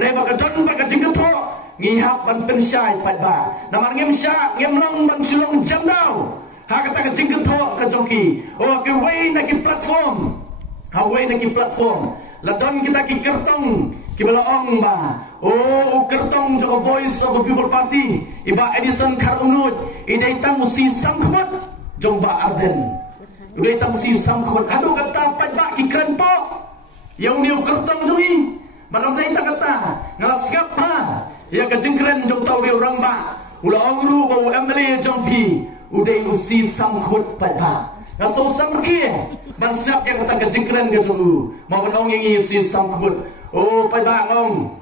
Rai bakadon bakajing keto ngihap ban pensyai padba. Namar ngem syak ngem long ban silong jamdau. Ha kata kajing keto kajoki. Oh ke way na ki platform. Ha way na ki platform. Ladon kita ki kertong ki balaong ba. Oh kertong jo Voice of the People Party. Iba Edison Karunut. Idai tang usi sangkut jong ba Arden. Idai tang usi sangkut. Aduh kata padba ki keren po. Yang niu kertong joi. Malam dai tak kata ngal sigap ha. Ya kajing keren jong tau dia orang ba. Ula ongru bau MLA jong pi. Udai usi sangkut padba. Ngal so samki. Man siap yang kata kajing keren ke jong. Mau kan ong yang usi sangkut. Oh padba ngong.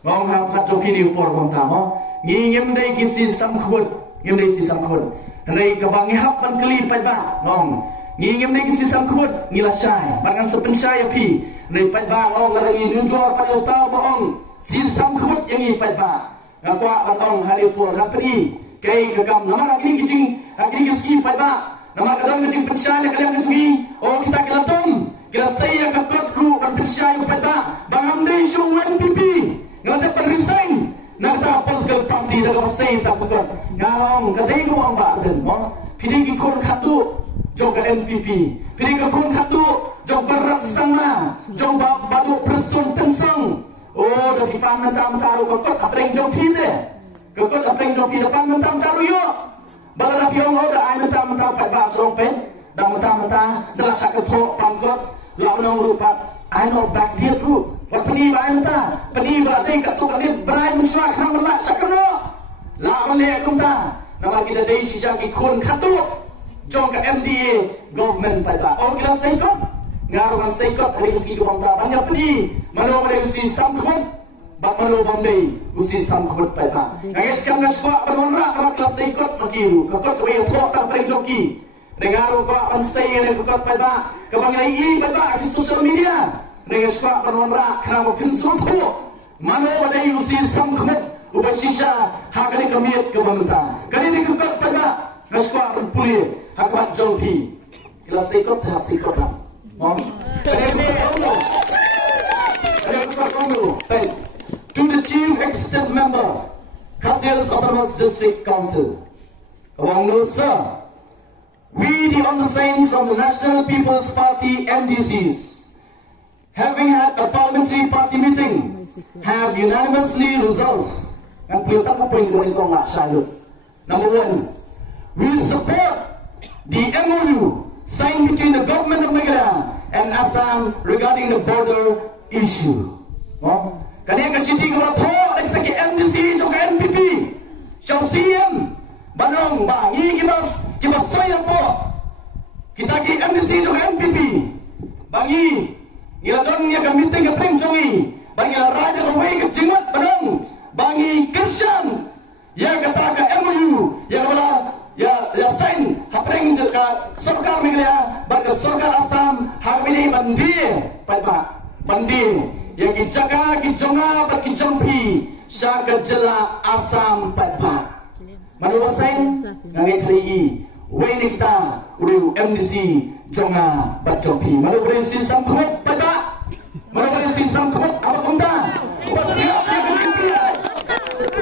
Ngong ha pat jong pi ni por bang ta mo. Ngiem dai ki si sangkut. Ngiem dai si sangkut. Rai kabang hap ban keli padba ngong. Ngiem dai ki si sangkut ngilasai. Bangan sepensyai pi. Rai padba ngong lagi nunjor pada utau ngong. Si sangkut yang i padba. Ngakwa batong hari por rapri. Kai kagam nama lagi ni kicing. Lagi ni ski padba. Nama kadang kicing pensyai kadang kicing. Oh kita kelatong. Kira saya kakot ru kan pensyai padba. Bangam dai show NPP. Ngata resign. Nak tak political party dah selesai tak betul. Ngalong kadai ko ang baaden mo. Pili ki kon khadu jong ka NPP. Pili ki kon khadu jong barat sama. Jong badu preston tensang. Oh dah pipan mentam taru ko kot apreng jong pide. Ko kot apreng jong pide pan mentam taru yo. Bala dah piong ho dah ai mentam pat ba sorong pen. Dah mentam dah sak ko pangkot. Lau nong rupat ai no back dia ru. Wat peni ba anta peni ba dei ka tu kali brai musra kham la sakno la ole kum ta nama kita dei sisa ki khun khatu jong ka MDA government pai ba o kira sei ko ngaru kan sei ko hari ski ko ta banyak peni mano mane usi sam khun ba mano bomdei usi sam khun pai ba ngai skam na skwa banon ra ka kira sei ko makiru ka ko ko ye thok ta pre joki dengaru ko an sei ne ko pai ba ka bang nai i pai ba di social media dengan sebab penonrak kenapa pinsul tu mana ada usi samkhmet upasisha hakani kamiat ke pemerintah kali ini kekot pada naswa pulih hakbat jongpi kelas ikut tahap ikut lah to the chief executive member Khasias Autonomous District Council Kawang no sir we the undersigned from the National People's Party NDCs having had a parliamentary party meeting, have unanimously resolved. And number one, we support the MOU signed between the government of Meghalaya and Assam regarding the border issue. Kaya kasiti ko na to, kita ki MDC jo ka NPP, siya CM, banong ba, kibas soya po, kita ki MDC jo ka NPP, bangi. Ila don ya kamiting ke pengjongi bagi raja kawai ke jimat badang bagi Christian ya kata ke MOU ya kala ya sign hapreng ka sarkar Meghalaya bagi sarkar Assam hamini bandi pada bandi yang kijaga kijonga bagi jampi syaka jela Assam pada madu sign ngai tri wei kita uru MDC jonga bajompi madu berisi samkhut pada madu berisi samkhut apa kumta wasiat ya kejimpian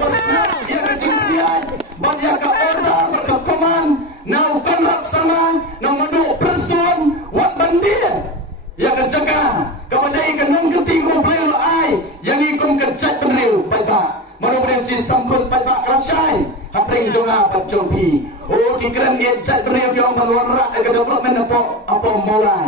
wasiat ya kejimpian banyak ka order berkekoman nau konrak sama nau madu preston wat bandir ya kejaga kawadai kenung keting ko play lo ai yang ikum kejat penriu pada madu berisi samkhut pada kerasai hapreng jonga bajompi oh kikran dia cat beriak yang mengorak ke development apa mulai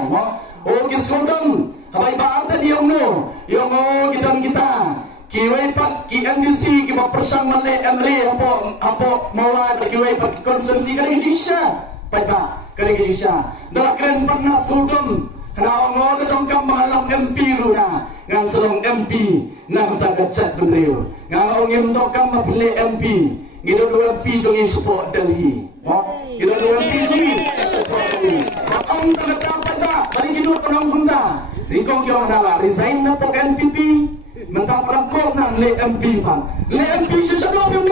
oh kiskodong habai baarte dia no yang kita kiwai pat ki MDC ki persang male MLA apa mulai kiwai pat konsensi kali jisha pada kali jisha dah keren panas kodong na ngo dong kam malam MP runa ngang selong MP na kita cat beriu ngang ngem dong kam mapile MP kita dua MP jongi support Delhi. Kita dua MP jongi support Delhi. Ang kata pada bagi kita penang bunda. Ringkong yang adalah resign na pok NPP. Mentang perang kau nang le MP pan. Le MP sesuatu yang